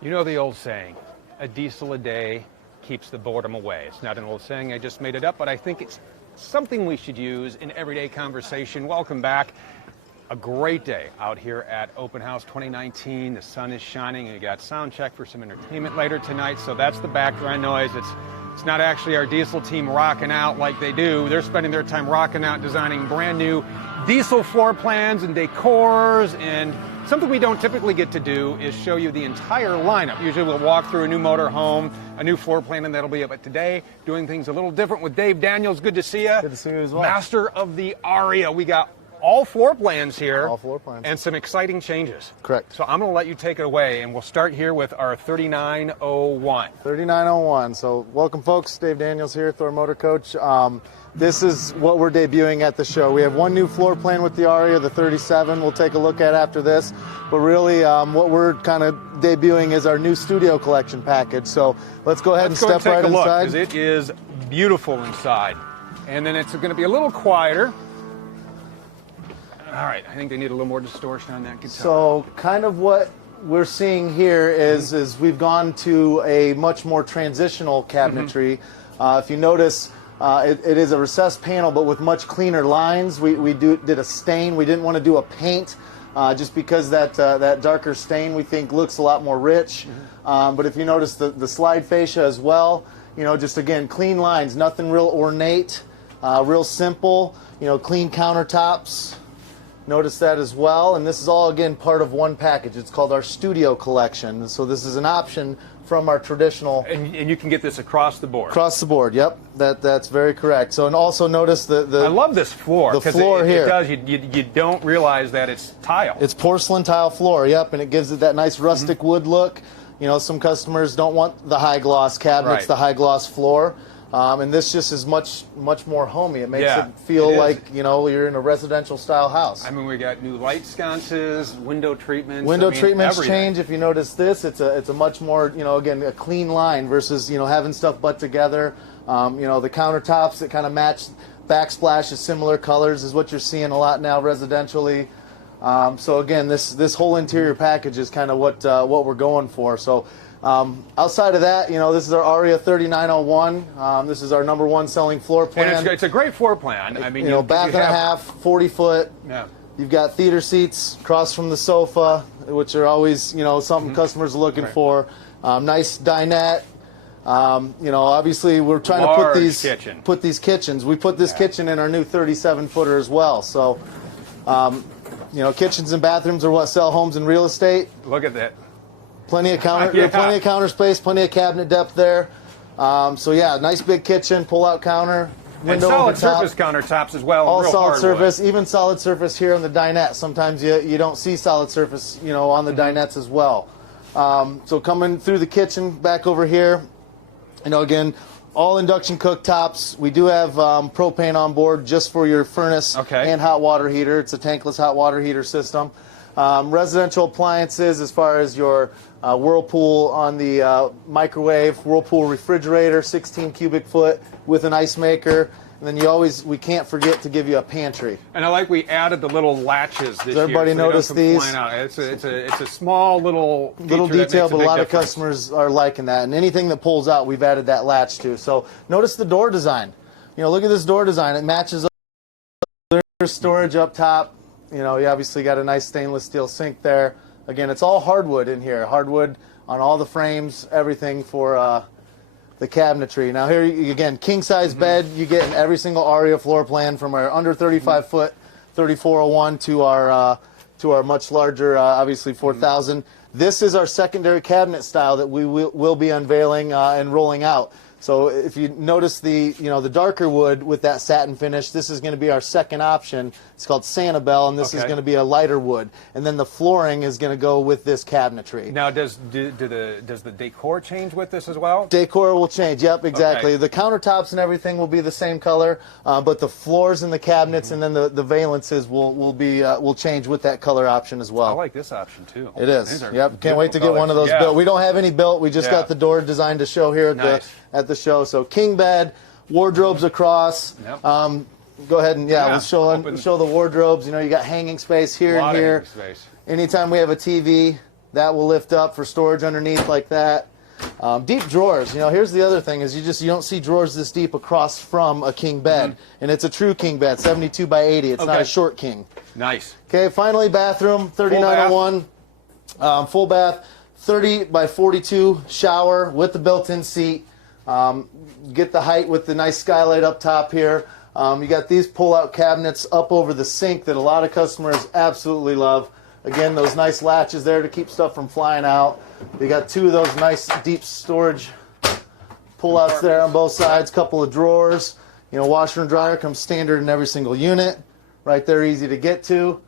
You know the old saying, a diesel a day keeps the boredom away. It's not an old saying, I just made it up, but I think it's something we should use in everyday conversation. Welcome back. A great day out here at Open House 2019. The sun is shining, and you got sound check for some entertainment later tonight, so that's the background noise. It's not actually our diesel team rocking out like they do. They're spending their time rocking out, designing brand new diesel floor plans and decors, and something we don't typically get to do is show you the entire lineup. Usually we'll walk through a new motor home, a new floor plan, and that'll be it. But today, doing things a little different with Dave Daniels. Good to see you. Good to see you as well. Master of the Aria. We got all floor plans here. All floor plans. And some exciting changes. Correct. So I'm going to let you take it away, and we'll start here with our 3901. 3901. So welcome, folks. Dave Daniels here, Thor Motor Coach. This is what we're debuting at the show. We have one new floor plan with the Aria, the 37. We'll take a look at after this. But really, what we're kind of debuting is our new studio collection package. So let's go ahead and step right inside. Because it is beautiful inside. And then it's going to be a little quieter. All right, I think they need a little more distortion on that guitar. So kind of what we're seeing here is we've gone to a much more transitional cabinetry. If you notice, it is a recessed panel, but with much cleaner lines. We did a stain. We didn't want to do a paint, just because that darker stain we think looks a lot more rich. But if you notice the slide fascia as well, you know, just again clean lines, nothing real ornate, real simple. You know, clean countertops. Notice that as well, and this is all again part of one package. It's called our Studio Collection. So this is an option from our traditional. And you can get this across the board. Across the board, yep. That's very correct. So, and also notice the I love this floor. The floor here. It does. You don't realize that it's tile. It's porcelain tile floor, yep, and it gives it that nice rustic wood look. You know, some customers don't want the high gloss cabinets, the high gloss floor. And this just is much more homey. It makes it feel like, you know, you're in a residential style house. I mean, we got new light sconces, window treatments. Window treatments change. If you notice this, it's a much more, you know, again, a clean line versus, you know, having stuff butt together. You know, the countertops that kind of match, backsplash is similar colors is what you're seeing a lot now residentially. So again, this whole interior package is kind of what we're going for. So. Outside of that, you know, this is our Aria 3901. This is our #1 selling floor plan. And it's a great floor plan. I mean, you know, bath and a half, 40 foot. Yeah. You've got theater seats across from the sofa, which are always, you know, something customers are looking for. Nice dinette. You know, obviously we're trying to put these kitchens. We put this kitchen in our new 37-footer as well. So, you know, kitchens and bathrooms are what sell homes and real estate. Look at that. Plenty of plenty of counter space, plenty of cabinet depth there. So yeah, nice big kitchen, pull-out counter, window and solid surface countertops as well. All real solid hardwood. surface, even solid surface here on the dinette. Sometimes you don't see solid surface, you know, on the dinettes as well. So coming through the kitchen, back over here, you know, again, all induction cooktops. We do have propane on board just for your furnace and hot water heater. It's a tankless hot water heater system. Residential appliances, as far as your Whirlpool on the microwave, Whirlpool refrigerator, 16 cubic foot with an ice maker. And then we can't forget to give you a pantry. And I like we added the little latches this year. Does everybody notice these? It's a small little detail, but a lot of customers are liking that. And anything that pulls out, we've added that latch to. So notice the door design. You know, look at this door design. It matches up. There's storage up top. You know, you obviously got a nice stainless steel sink there. Again, it's all hardwood in here. Hardwood on all the frames, everything for the cabinetry. Now here, again, king-size bed you get in every single Aria floor plan, from our under 35-foot 3401 to our much larger, obviously 4000. This is our secondary cabinet style that we will be unveiling and rolling out. So if you notice the darker wood with that satin finish, this is going to be our second option. It's called Sanibel, and this is going to be a lighter wood. And then the flooring is going to go with this cabinetry. Now, does the decor change with this as well? Decor will change. Yep, exactly. The countertops and everything will be the same color, but the floors and the cabinets and then the valances will change with that color option as well. I like this option too. It is. Yep. Can't wait to get one of those built. We don't have any built. We just got the door designed to show here at the show. So king bed, wardrobes across. Go ahead and we'll show the wardrobes. You know, you got hanging space here and here. Anytime we have a TV, That will lift up for storage underneath like that. Deep drawers. You know, here's the other thing is you don't see drawers this deep across from a king bed. And it's a true king bed, 72 by 80. It's not a short king. Nice. Okay, finally bathroom, 3901. Full bath, 30 by 42 shower with the built-in seat. Get the height with the nice skylight up top here. You got these pull-out cabinets up over the sink that a lot of customers absolutely love. Again, those nice latches there to keep stuff from flying out. You got two of those nice deep storage pull-outs there on both sides. Couple of drawers. You know, washer and dryer comes standard in every single unit. Right there, easy to get to.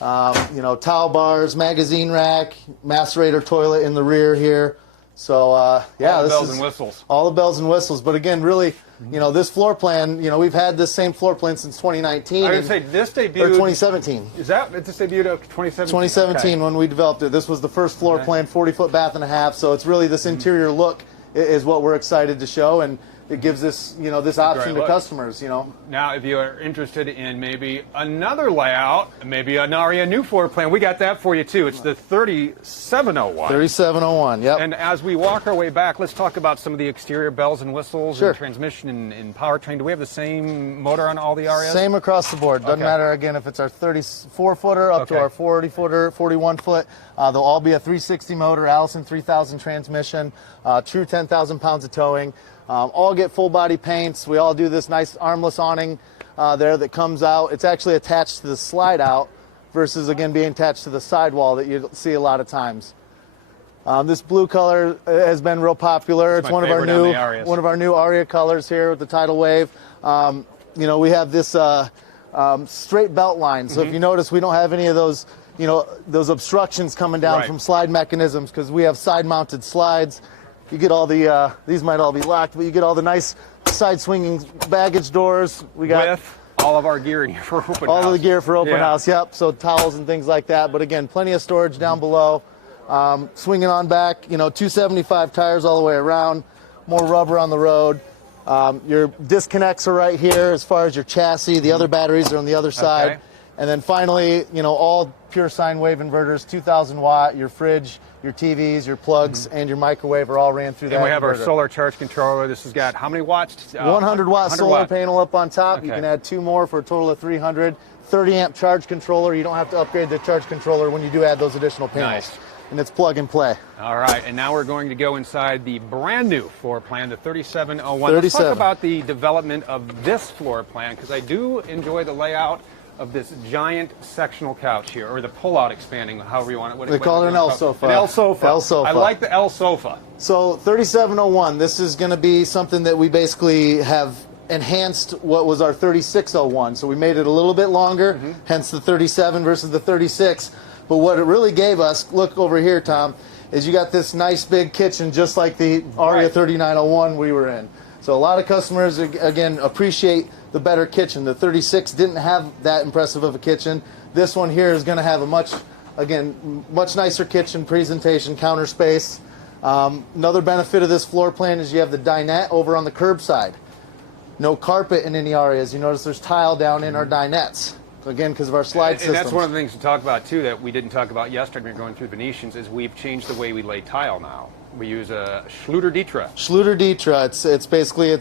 You know, towel bars, magazine rack, macerator toilet in the rear here. So, yeah, all the this bells is and whistles. all the bells and whistles. But again, really, you know, this floor plan, you know, we've had this same floor plan since 2019. I would say this debuted. Or 2017. Is that this debuted of 2017? 2017 when we developed it. This was the first floor plan, 40-foot bath and a half. So it's really this interior look is what we're excited to show, and it gives this, you know, this option to customers, you know. Now, if you are interested in maybe another layout, maybe an Aria new floor plan, we got that for you too. It's the 3701. 3701, yep. And as we walk our way back, let's talk about some of the exterior bells and whistles and transmission and powertrain. Do we have the same motor on all the Arias? Same across the board. Doesn't matter, again, if it's our 34-footer up to our 40-footer, 41-foot. They'll all be a 360 motor, Allison 3000 transmission, true 10,000 pounds of towing. All get full body paints. We all do this nice armless awning there that comes out. It's actually attached to the slide out versus, again, being attached to the sidewall that you see a lot of times. This blue color has been real popular. It's one of our new Aria colors here with the tidal wave. You know, we have this straight belt line. So if you notice, we don't have any of those, you know, those obstructions coming down from slide mechanisms because we have side mounted slides. You get all the, these might all be locked, but you get all the nice side swinging baggage doors. We got with all of our gear for open house. All of the gear for open house, yep. So towels and things like that. But again, plenty of storage down below. Swinging on back, you know, 275 tires all the way around. More rubber on the road. Your disconnects are right here as far as your chassis. The other batteries are on the other side. And then finally, you know, all pure sine wave inverters, 2,000 watt, your fridge, your TVs, your plugs, and your microwave are all ran through that. And we have inverter. our solar charge controller. This has got how many watts? 100 watt solar panel up on top. You can add two more for a total of 300. 30 amp charge controller. You don't have to upgrade the charge controller when you do add those additional panels. Nice. And it's plug and play. All right, and now we're going to go inside the brand new floor plan, the 3701. Let's talk about the development of this floor plan, because I do enjoy the layout of this giant sectional couch here, or the pull-out expanding, however you want it. They call it an L sofa. An L sofa. L sofa. I like the L sofa. So 3701, this is going to be something that we basically have enhanced what was our 3601. So we made it a little bit longer, hence the 37 versus the 36. But what it really gave us, look over here, Tom, is you got this nice big kitchen just like the Aria 3901 we were in. So a lot of customers, again, appreciate the better kitchen. The 36 didn't have that impressive of a kitchen. This one here is going to have a much nicer kitchen, presentation, counter space. Another benefit of this floor plan is you have the dinette over on the curbside. No carpet in any areas. You notice there's tile down in our dinettes. Again, because of our slide system. And that's one of the things to talk about, too, that we didn't talk about yesterday when we were going through Venetians, is we've changed the way we lay tile now. We use a Schluter Ditra. Schluter Ditra. It's basically,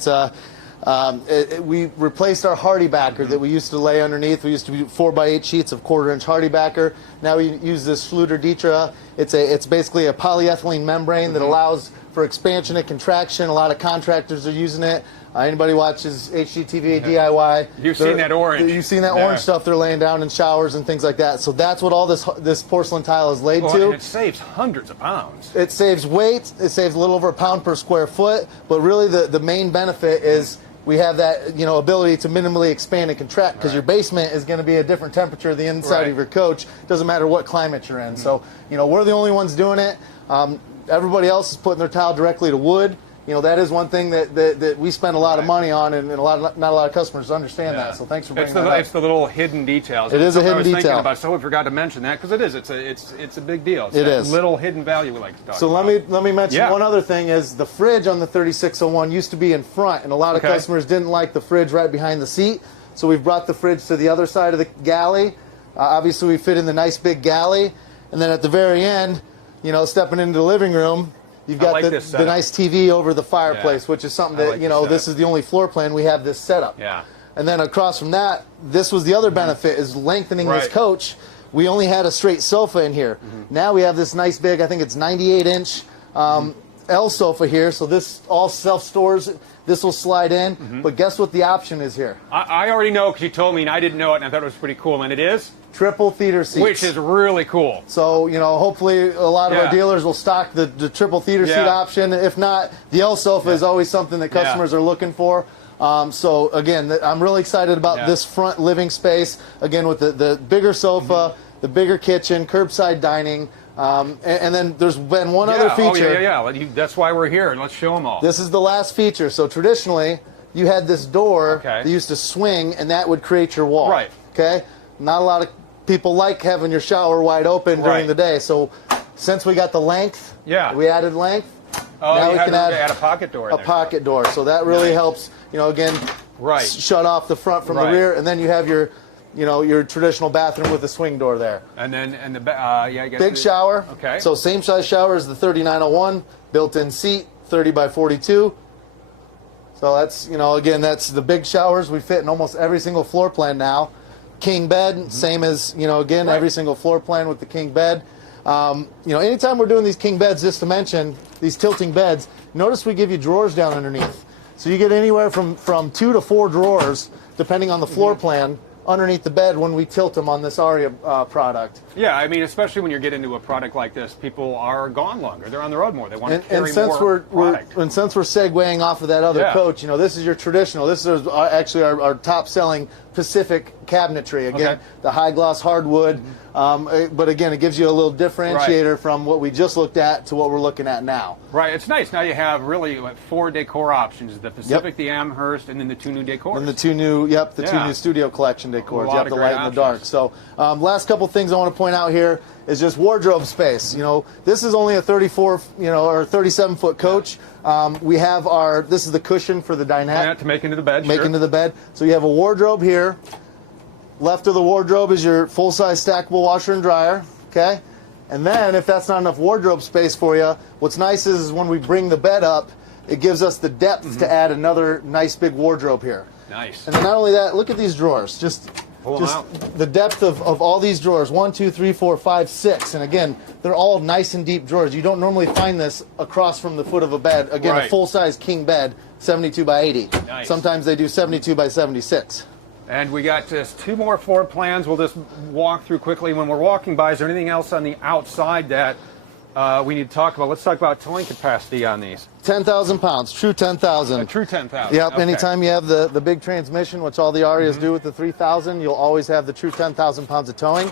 we replaced our hardy backer that we used to lay underneath. We used to do 4x8 sheets of 1/4-inch hardy backer. Now we use this Schluter Ditra. It's basically a polyethylene membrane that allows for expansion and contraction. A lot of contractors are using it. Anybody watches HGTV DIY, you've seen that orange. You've seen that orange stuff they're laying down in showers and things like that. So that's what all this porcelain tile is laid to. And it saves hundreds of pounds. It saves weight. It saves a little over a pound per square foot. But really, the main benefit is we have that ability to minimally expand and contract, because your basement is going to be a different temperature the inside of your coach. Doesn't matter what climate you're in. So we're the only ones doing it. Everybody else is putting their tile directly to wood. That is one thing that we spend a lot of money on, and not a lot of customers understand that. So thanks for bringing that up. It's the little hidden details. It is a hidden detail. So we forgot to mention that, because it is. It's a big deal. It's it is little hidden value we like to talk about. So let me mention one other thing is the fridge on the 3601 used to be in front, and a lot of customers didn't like the fridge right behind the seat. So we've brought the fridge to the other side of the galley. Obviously, we fit in the nice big galley, and then at the very end, you know, stepping into the living room, you've got like the nice TV over the fireplace, which is something that, you know, this is the only floor plan we have this setup. Yeah. And then across from that, this was the other benefit, is lengthening this coach. We only had a straight sofa in here. Now we have this nice big, I think it's 98-inch L sofa here. So this all self-stores. This will slide in. But guess what the option is here? I already know because you told me and I didn't know it and I thought it was pretty cool. And it is? Triple theater seats. Which is really cool. So, you know, hopefully a lot of our dealers will stock the triple theater seat option. If not, the L sofa is always something that customers are looking for. So again, I'm really excited about this front living space. Again, with the bigger sofa, the bigger kitchen, curbside dining, and then there's been one other feature. That's why we're here, and let's show them all. This is the last feature. So traditionally, you had this door that used to swing, and that would create your wall. Right. Okay. Not a lot of people like having your shower wide open during the day. So since we got the length, we added length. Now we can add a pocket door. A pocket door. So that really helps. You know, again, shut off the front from the rear, and then you have your, you know, your traditional bathroom with the swing door there. And then I guess big shower. Okay. So same size shower as the 3901, built-in seat, 30 by 42. So that's, you know, again, that's the big showers. We fit in almost every single floor plan now. King bed, same as, you know, again, every single floor plan with the king bed. You know, anytime we're doing these king beds, just to mention, these tilting beds, notice we give you drawers down underneath. So you get anywhere from 2 to 4 drawers, depending on the floor plan, underneath the bed when we tilt them on this Aria product. Yeah, I mean, especially when you get into a product like this, people are gone longer. They're on the road more. They want to carry more product. And since we're segueing off of that other coach, you know, this is your traditional. This is actually our top-selling Pacific cabinetry. Again, the high-gloss hardwood. But again, it gives you a little differentiator from what we just looked at to what we're looking at now. Right. It's nice. Now you have really 4 decor options: the Pacific, the Amherst, and then the 2 new decors. And the 2 new, the 2 new Studio Collection decors. You have the light and the dark. So last couple things I want to point out here is just wardrobe space. You know, this is only a 34, you know, or 37-foot coach. We have this is the cushion for the dinette. To make into the bed. Make into the bed. So you have a wardrobe here. Left of the wardrobe is your full-size stackable washer and dryer, okay? And then, if that's not enough wardrobe space for you, what's nice is when we bring the bed up, it gives us the depth to add another nice big wardrobe here. Nice. And then not only that, look at these drawers. Just the depth of all these drawers. 1, 2, 3, 4, 5, 6. And again, they're all nice and deep drawers. You don't normally find this across from the foot of a bed. Again, a full-size king bed, 72 by 80. Nice. Sometimes they do 72 by 76. And we got just 2 more floor plans. We'll just walk through quickly. When we're walking by, is there anything else on the outside that we need to talk about? Let's talk about towing capacity on these. 10,000 pounds, true 10,000. A true 10,000. Yep, anytime you have the big transmission, which all the Arias do with the 3,000, you'll always have the true 10,000 pounds of towing.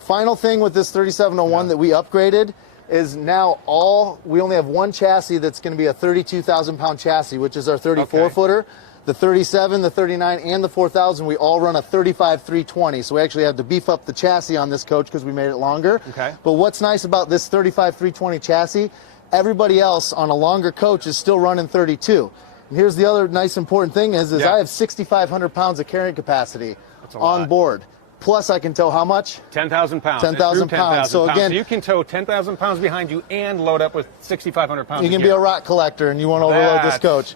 Final thing with this 3701 that we upgraded is now we only have one chassis that's going to be a 32,000 pound chassis, which is our 34-footer. The 37, the 39, and the 4000, we all run a 35-320. So we actually had to beef up the chassis on this coach because we made it longer. Okay. But what's nice about this 35-320 chassis, everybody else on a longer coach is still running 32. And here's the other nice important thing is I have 6,500 pounds of carrying capacity on board. Plus, I can tow how much? 10,000 pounds. 10,000 pounds. So again, so you can tow 10,000 pounds behind you and load up with 6,500 pounds. You can be a rock collector and you won't overload this coach.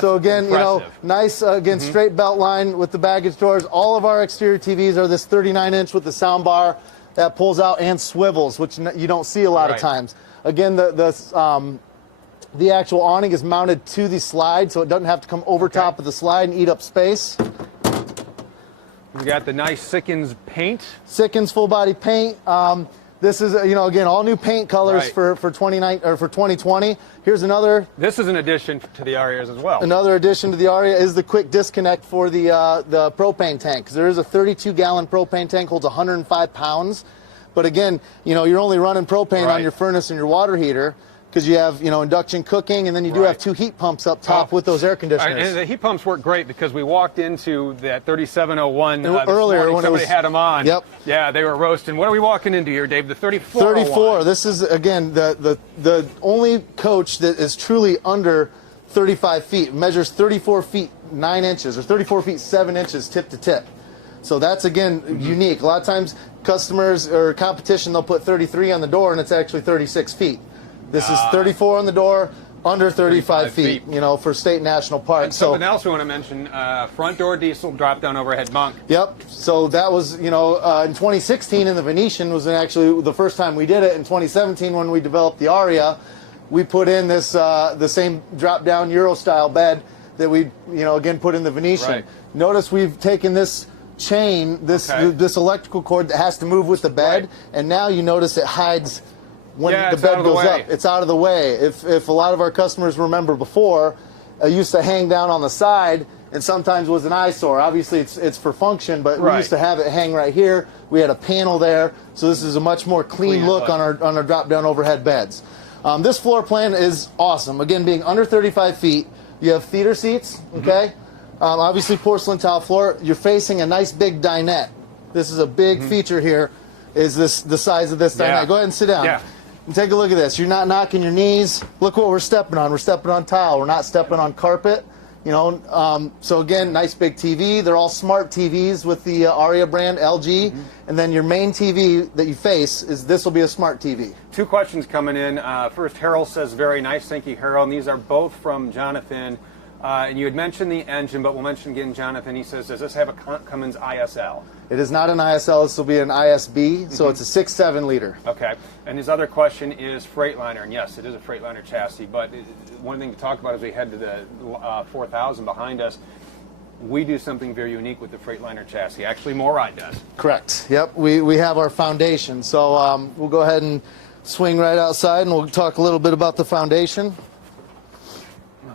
So again, impressive. you know, nice, straight belt line with the baggage doors. All of our exterior TVs are this 39-inch with the sound bar that pulls out and swivels, which you don't see a lot of times. Again, the actual awning is mounted to the slide, so it doesn't have to come over top of the slide and eat up space. We got the nice Sickens paint. Sickens full body paint. This is, you know, again, all new paint colors for 2020. Here's another. This is an addition to the Arias as well. Another addition to the Aria is the quick disconnect for the propane tank. There is a 32-gallon propane tank, holds 105 pounds. But again, you know, you're only running propane on your furnace and your water heater because you have, you know, induction cooking, and then you do have 2 heat pumps up top with those air conditioners. And the heat pumps work great because we walked into that 3701 earlier when somebody had them on. Yep. Yeah, they were roasting. What are we walking into here, Dave? The 34. 34. This is again the only coach that is truly under 35 feet. It measures 34 feet 9 inches or 34 feet 7 inches tip to tip. So that's again unique. A lot of times customers or competition, they'll put 33 on the door, and it's actually 36 feet. This is 34 on the door, under 35 feet, you know, for state and national parks. And something else we want to mention, front door diesel drop-down overhead bunk. Yep. So that was, you know, in 2016 in the Venetian was actually the first time we did it. In 2017 when we developed the Aria, we put in this the same drop-down Euro-style bed that we, you know, again put in the Venetian. Right. Notice we've taken this chain, this electrical cord that has to move with the bed, and now you notice it hides when the bed goes up. It's out of the way. If a lot of our customers remember before, it used to hang down on the side and sometimes was an eyesore. Obviously it's for function, but we used to have it hang right here. We had a panel there, so this is a much more clean look on our drop-down overhead beds. This floor plan is awesome. Again, being under 35 feet, you have theater seats, okay? Obviously porcelain tile floor. You're facing a nice big dinette. This is a big feature here, is the size of this dinette. Go ahead and sit down. And take a look at this. You're not knocking your knees. Look what we're stepping on. We're stepping on tile. We're not stepping on carpet. You know, so again, nice big TV. They're all smart TVs with the Aria brand, LG. And then your main TV that you face is this will be a smart TV. Two questions coming in. First, Harold says, very nice. Thank you, Harold. And these are both from Jonathan. And you had mentioned the engine, but we'll mention again Jonathan. He says, does this have a Cummins ISL? It is not an ISL. This will be an ISB, so it's a 6.7 liter. Okay. And his other question is Freightliner. And yes, it is a Freightliner chassis. But one thing to talk about as we head to the 4000 behind us, we do something very unique with the Freightliner chassis. Actually, Moride does. Correct. Yep. We have our foundation. So we'll go ahead and swing right outside, and we'll talk a little bit about the foundation.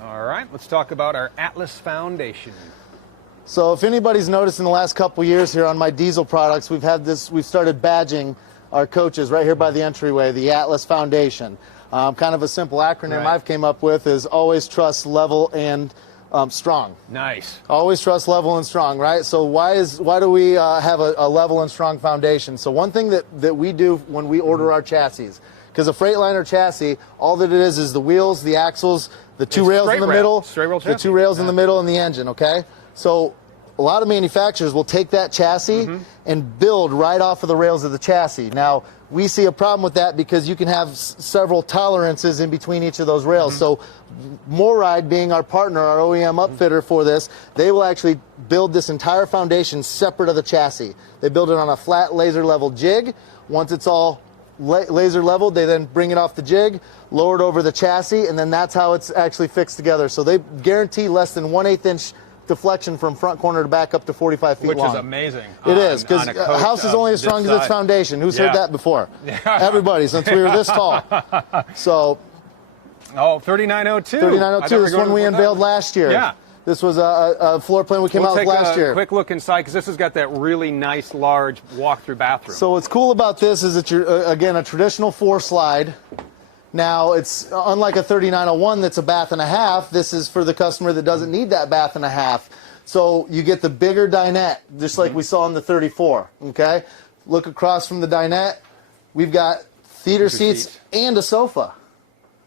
All right, let's talk about our Atlas Foundation. So if anybody's noticed in the last couple years here on my diesel products, we've started badging our coaches right here by the entryway, the Atlas Foundation. Kind of a simple acronym I've came up with is always trust, level, and strong. Nice. Always trust, level, and strong, right? So why do we have a level and strong foundation? So one thing that we do when we order our chassis, because a Freightliner chassis, all that it is the wheels, the axles, the two rails in the middle, the two rails in the middle, and the engine, okay? So a lot of manufacturers will take that chassis and build right off of the rails of the chassis. Now, we see a problem with that because you can have several tolerances in between each of those rails. So Moride, being our partner, our OEM upfitter for this, they will actually build this entire foundation separate of the chassis. They build it on a flat laser level jig. Once it's all laser leveled, they then bring it off the jig, lower it over the chassis, and then that's how it's actually fixed together. So they guarantee less than 1/8 inch deflection from front corner to back up to 45 feet long. Which is amazing. It is, because a house is only as strong as its foundation. Who's heard that before? Everybody, since we were this tall. So, 3902. 3902 is one we unveiled last year. Yeah. This was a floor plan we came out with last year. Take a quick look inside, because this has got that really nice, large walk-through bathroom. So what's cool about this is that you're, again, a traditional 4-slide. Now, it's unlike a 3901 that's a bath and a half. This is for the customer that doesn't need that bath and a half. So you get the bigger dinette, just like we saw in the 34, okay? Look across from the dinette. We've got theater seats and a sofa.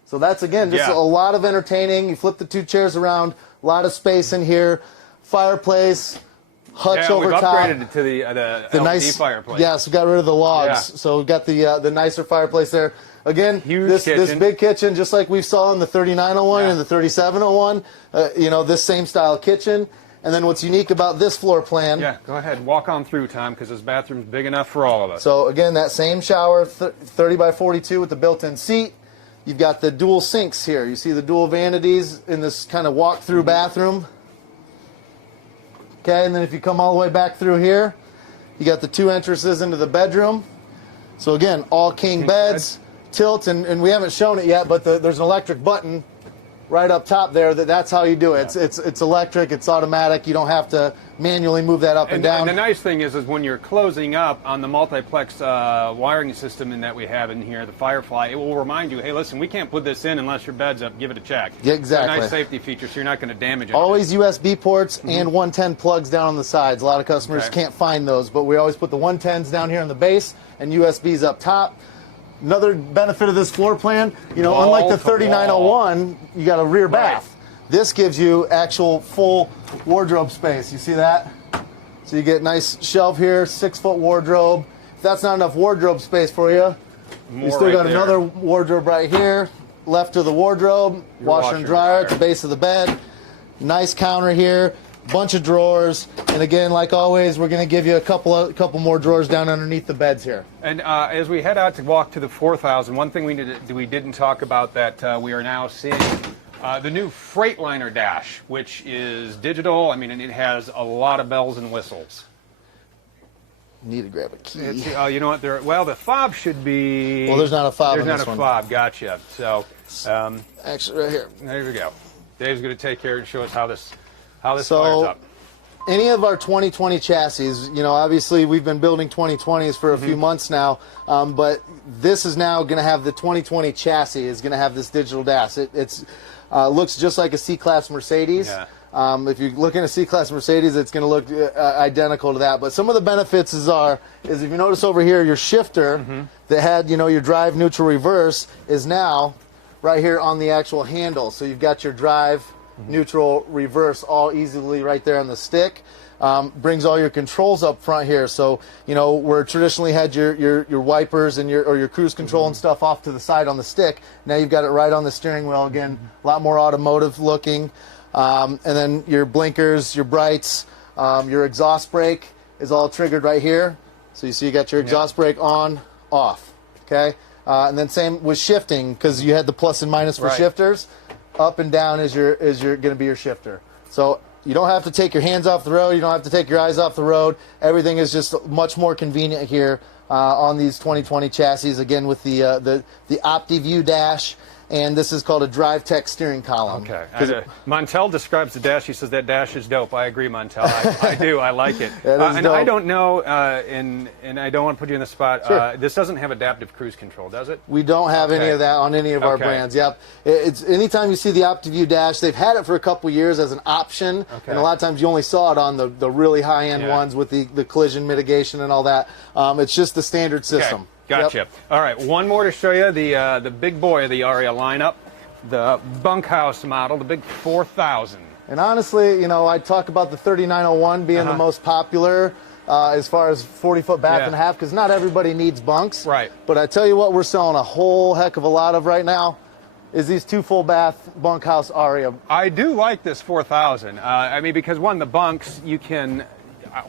So that's, again, just a lot of entertaining. You flip the two chairs around, a lot of space in here. Fireplace, hutch over top. We've upgraded it to the LED nice fireplace. Yes, we got rid of the logs. So we've got the nicer fireplace there. Again, this big kitchen, just like we saw in the 3901 and the 3701, you know, this same style kitchen. And then what's unique about this floor plan... Yeah, go ahead. Walk on through, Tom, because this bathroom's big enough for all of us. So, again, that same shower, 30 by 42 with the built-in seat. You've got the dual sinks here. You see the dual vanities in this kind of walk-through bathroom. Okay, and then if you come all the way back through here, you got the two entrances into the bedroom. So, again, all king beds. Tilt, and we haven't shown it yet, but there's an electric button right up top there. That's how you do it. It's electric. It's automatic. You don't have to manually move that up and down. And the nice thing is when you're closing up on the multiplex wiring system that we have in here, the Firefly, it will remind you, hey, listen, we can't put this in unless your bed's up. Give it a check. Yeah, exactly. It's a nice safety feature, so you're not going to damage it. Always USB ports and 110 plugs down on the sides. A lot of customers can't find those, but we always put the 110s down here on the base and USBs up top. Another benefit of this floor plan, you know, unlike the 3901, you got a rear bath. This gives you actual full wardrobe space. You see that? So you get nice shelf here, 6-foot wardrobe. If that's not enough wardrobe space for you, you still got another wardrobe right here. Left of the wardrobe, washer and dryer at the base of the bed. Nice counter here, bunch of drawers, and again, like always, we're going to give you a couple more drawers down underneath the beds here. And as we head out to walk to the 4000, one thing we didn't talk about that we are now seeing the new Freightliner dash, which is digital. I mean, and it has a lot of bells and whistles. Need to grab a key. You know what? The fob should be. Well, there's not a fob. There's not a fob. Gotcha. So, actually, right here. There we go. Dave's going to take care and show us how this fires up. Any of our 2020 chassis, you know, obviously we've been building 2020s for a few months now, but this is now going to have the 2020 chassis is going to have this digital dash. It looks just like a C-Class Mercedes. Yeah. If you look in a C-Class Mercedes, it's going to look identical to that. But some of the benefits is if you notice over here, your shifter that had, you know, your drive, neutral, reverse is now right here on the actual handle. So you've got your drive, neutral, reverse all easily right there on the stick. Brings all your controls up front here. So, you know, where traditionally had your wipers and your cruise control and stuff off to the side on the stick, now you've got it right on the steering wheel. Again, a lot more automotive looking. And then your blinkers, your brights, your exhaust brake is all triggered right here. So you see you got your exhaust brake on, off, okay? And then same with shifting, because you had the plus and minus for shifters. Up and down is your going to be your shifter. So you don't have to take your hands off the road. You don't have to take your eyes off the road. Everything is just much more convenient here on these 2020 chassis. Again, with the OptiView dash. And this is called a Drive Tech steering column. Okay. Montel describes the dash. He says that dash is dope. I agree, Montel. I do. I like it. And dope. I don't know, and I don't want to put you in the spot. Sure. This doesn't have adaptive cruise control, does it? We don't have any of that on any of our brands. Yep. It's anytime you see the OptiView dash, they've had it for a couple years as an option, and a lot of times you only saw it on the really high-end ones with the collision mitigation and all that. It's just the standard system. Okay. Gotcha. Yep. All right, one more to show you, the big boy of the Aria lineup, the bunkhouse model, the big 4000. And honestly, you know, I talk about the 3901 being the most popular as far as 40-foot bath and a half, because not everybody needs bunks. Right. But I tell you what, we're selling a whole heck of a lot of right now is these 2 full bath bunkhouse Aria. I do like this 4000. I mean, because one, the bunks, you can.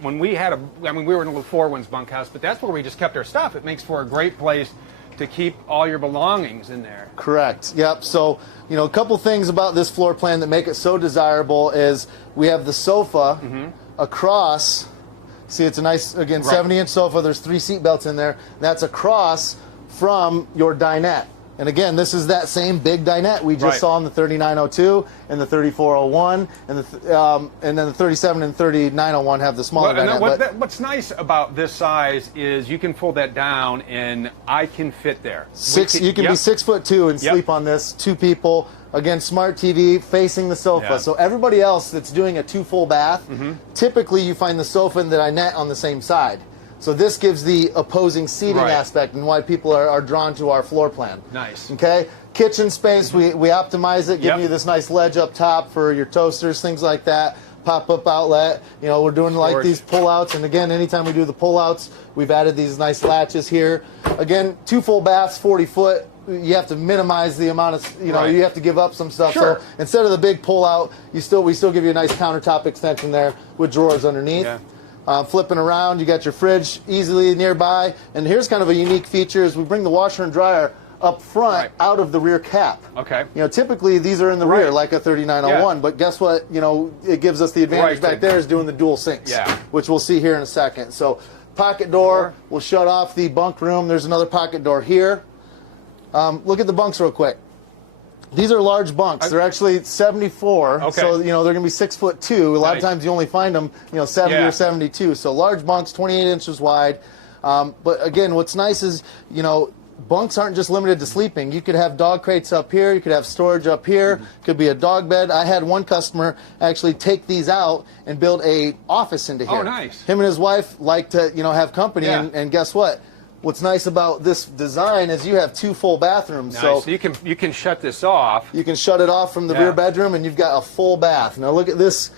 When we had we were in a little 4-1s bunkhouse, but that's where we just kept our stuff. It makes for a great place to keep all your belongings in there. Correct. Yep. So, you know, a couple things about this floor plan that make it so desirable is we have the sofa across. See, it's a nice, again, 70-inch sofa. There's 3 seat belts in there. That's across from your dinette. And again, this is that same big dinette we just saw in the 3902 and the 3401, and then the 37 and 3901 have the smaller dinette. What's nice about this size is you can fold that down, and I can fit there. You can be 6'2" and sleep on this. 2 people. Again, smart TV facing the sofa. So everybody else that's doing a 2 full bath, typically you find the sofa and the dinette on the same side. So this gives the opposing seating aspect and why people are drawn to our floor plan. Nice. Okay. Kitchen space, we optimize it, giving you this nice ledge up top for your toasters, things like that. Pop-up outlet. You know, we're doing like these pull-outs, and again, anytime we do the pull-outs, we've added these nice latches here. Again, 2 full baths, 40 foot. You have to minimize the amount of, you know, you have to give up some stuff. So instead of the big pull-out, we still give you a nice countertop extension there with drawers underneath. Yeah. Flipping around, you got your fridge easily nearby. And here's kind of a unique feature is we bring the washer and dryer up front out of the rear cap. Okay. You know, typically these are in the rear like a 3901, but guess what? You know, it gives us the advantage back there is doing the dual sinks, which we'll see here in a second. So pocket door will shut off the bunk room. There's another pocket door here. Look at the bunks real quick. These are large bunks. They're actually 74, so you know they're going to be 6'2". A lot of times you only find them, you know, 70 or 72. So large bunks, 28 inches wide. But again, what's nice is, you know, bunks aren't just limited to sleeping. You could have dog crates up here. You could have storage up here. Could be a dog bed. I had one customer actually take these out and build a office into here. Oh, nice. Him and his wife like to, you know, have company, and guess what? What's nice about this design is you have 2 full bathrooms. Nice. So you can shut this off. You can shut it off from the rear bedroom, and you've got a full bath. Now look at this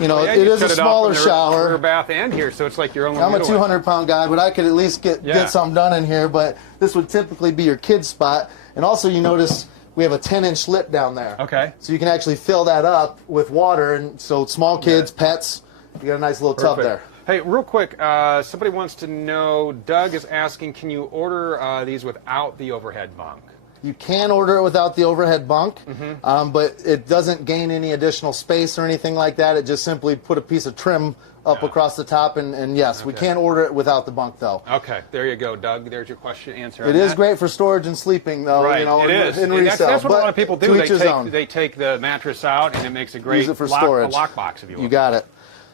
You know, Yeah, it you is a set it off smaller in the shower. rear bath and here, so it's like your own. I'm a getaway. 200-pound guy, but I could at least get something done in here. But this would typically be your kid's spot. And also, you notice we have a 10-inch lip down there. Okay. So you can actually fill that up with water, and so small kids, pets, you got a nice little tub there. Hey, real quick, somebody wants to know, Doug is asking, can you order these without the overhead bunk? You can order it without the overhead bunk, but it doesn't gain any additional space or anything like that. It just simply put a piece of trim up across the top, and yes, we can order it without the bunk, though. Okay, there you go, Doug. There's your question answer. It is great for storage and sleeping, though. Right, you know, it is. in And resale. that's what a lot of people do. They Take the mattress out, and it makes a great use it for storage. A lockbox, if you will. You got it.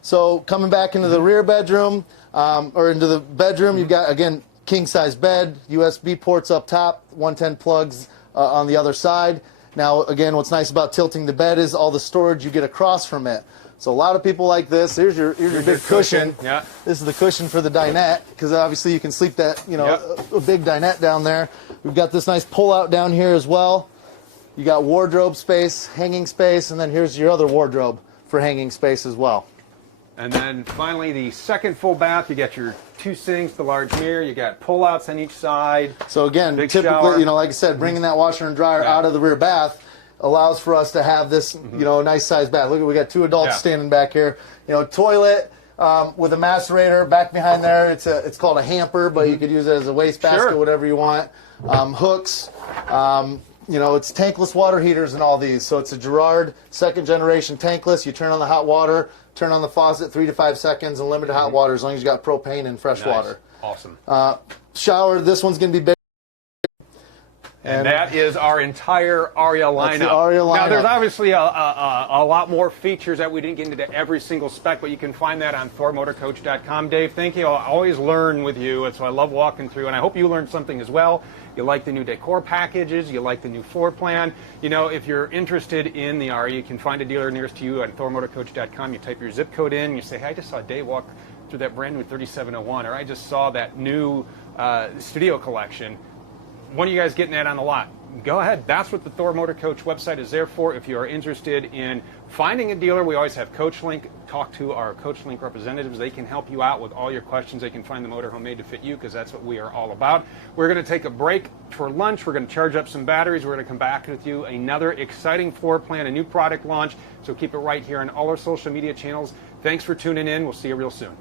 So coming back into the rear bedroom, or into the bedroom, you've got, again, king-size bed, USB ports up top, 110 plugs on the other side. Now, again, what's nice about tilting the bed is all the storage you get across from it. So a lot of people like this. Here's your big cushion. Yeah. This is the cushion for the dinette, because obviously you can sleep that, you know, a big dinette down there. We've got this nice pull-out down here as well. You got wardrobe space, hanging space, and then here's your other wardrobe for hanging space as well. And then finally, the second full bath, you got your 2 sinks, the large mirror, you got pull-outs on each side. So again, typically, shower. you know, like I said, bringing that washer and dryer out of the rear bath allows for us to have this, you know, nice sized bath. Look, we got 2 adults standing back here. You know, toilet with a macerator back behind there. It's called a hamper, but you could use it as a wastebasket, whatever you want. Hooks. You know, it's tankless water heaters in all these. So it's a Girard 2nd generation tankless. You turn on the hot water, turn on the faucet 3 to 5 seconds, and limited hot water as long as you got propane and fresh water. Awesome. Shower, this one's going to be big. And that is our entire Aria lineup. That's the Aria lineup. Now, there's obviously a lot more features that we didn't get into every single spec, but you can find that on thormotorcoach.com. Dave, thank you. I'll always learn with you, and so I love walking through, and I hope you learned something as well. You like the new Decor packages, you like the new floor plan. You know, if you're interested in the Aria, you can find a dealer nearest to you at thormotorcoach.com. You type your zip code in, you say, hey, I just saw Dave walk through that brand new 3701, or I just saw that new studio collection. When are you guys getting that on the lot? Go ahead. That's what the Thor Motor Coach website is there for. If you are interested in finding a dealer, we always have CoachLink. Talk to our CoachLink representatives. They can help you out with all your questions. They can find the motorhome made to fit you, because that's what we are all about. We're going to take a break for lunch. We're going to charge up some batteries. We're going to come back with you another exciting floor plan, a new product launch. So keep it right here on all our social media channels. Thanks for tuning in. We'll see you real soon.